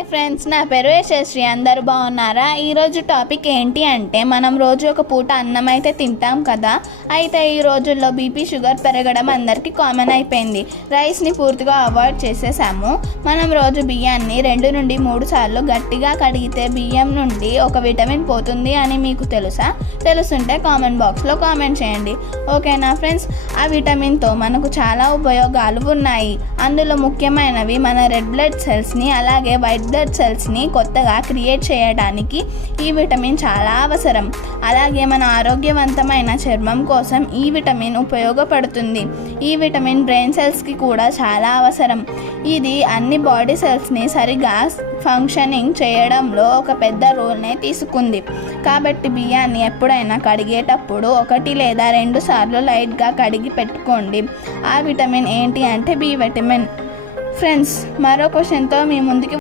Hi friends, నా పేరు యశస్వి. అందరూ బాగున్నారా? ఈరోజు టాపిక్ ఏంటి అంటే, మనం రోజు ఒక పూట అన్నం అయితే తింటాం కదా. అయితే ఈ రోజుల్లో బీపీ షుగర్ పెరగడం అందరికీ కామన్ అయిపోయింది. రైస్ని పూర్తిగా అవాయిడ్ చేసేసాము. మనం రోజు బియ్యాన్ని 2 నుండి 3 సార్లు గట్టిగా కడిగితే బియ్యం నుండి ఒక విటమిన్ పోతుంది అని మీకు తెలుసా? తెలుసుంటే కామెంట్ బాక్స్లో కామెంట్ చేయండి. ఓకేనా ఫ్రెండ్స్? ఆ విటమిన్తో మనకు చాలా ఉపయోగాలు ఉన్నాయి. అందులో ముఖ్యమైనవి మన రెడ్ బ్లడ్ సెల్స్ని అలాగే వైట్ బ్లడ్ సెల్స్ని కొత్తగా క్రియేట్ చేయడానికి ఈ విటమిన్ చాలా అవసరం. అలాగే మన ఆరోగ్యవంతమైన చర్మం కోసం ఈ విటమిన్ ఉపయోగపడుతుంది. ఈ విటమిన్ బ్రెయిన్ సెల్స్కి కూడా చాలా అవసరం. ఇది అన్ని బాడీ సెల్స్ని సరిగా ఫంక్షనింగ్ చేయడంలో ఒక పెద్ద రోల్నే తీసుకుంది. కాబట్టి బియ్యాన్ని ఎప్పుడైనా కడిగేటప్పుడు 1 లేదా 2 సార్లు లైట్గా కడిగి పెట్టుకోండి. ఆ విటమిన్ ఏంటి అంటే బి విటమిన్. ఫ్రెండ్స్, మరో క్వశ్చన్తో మీ ముందుకి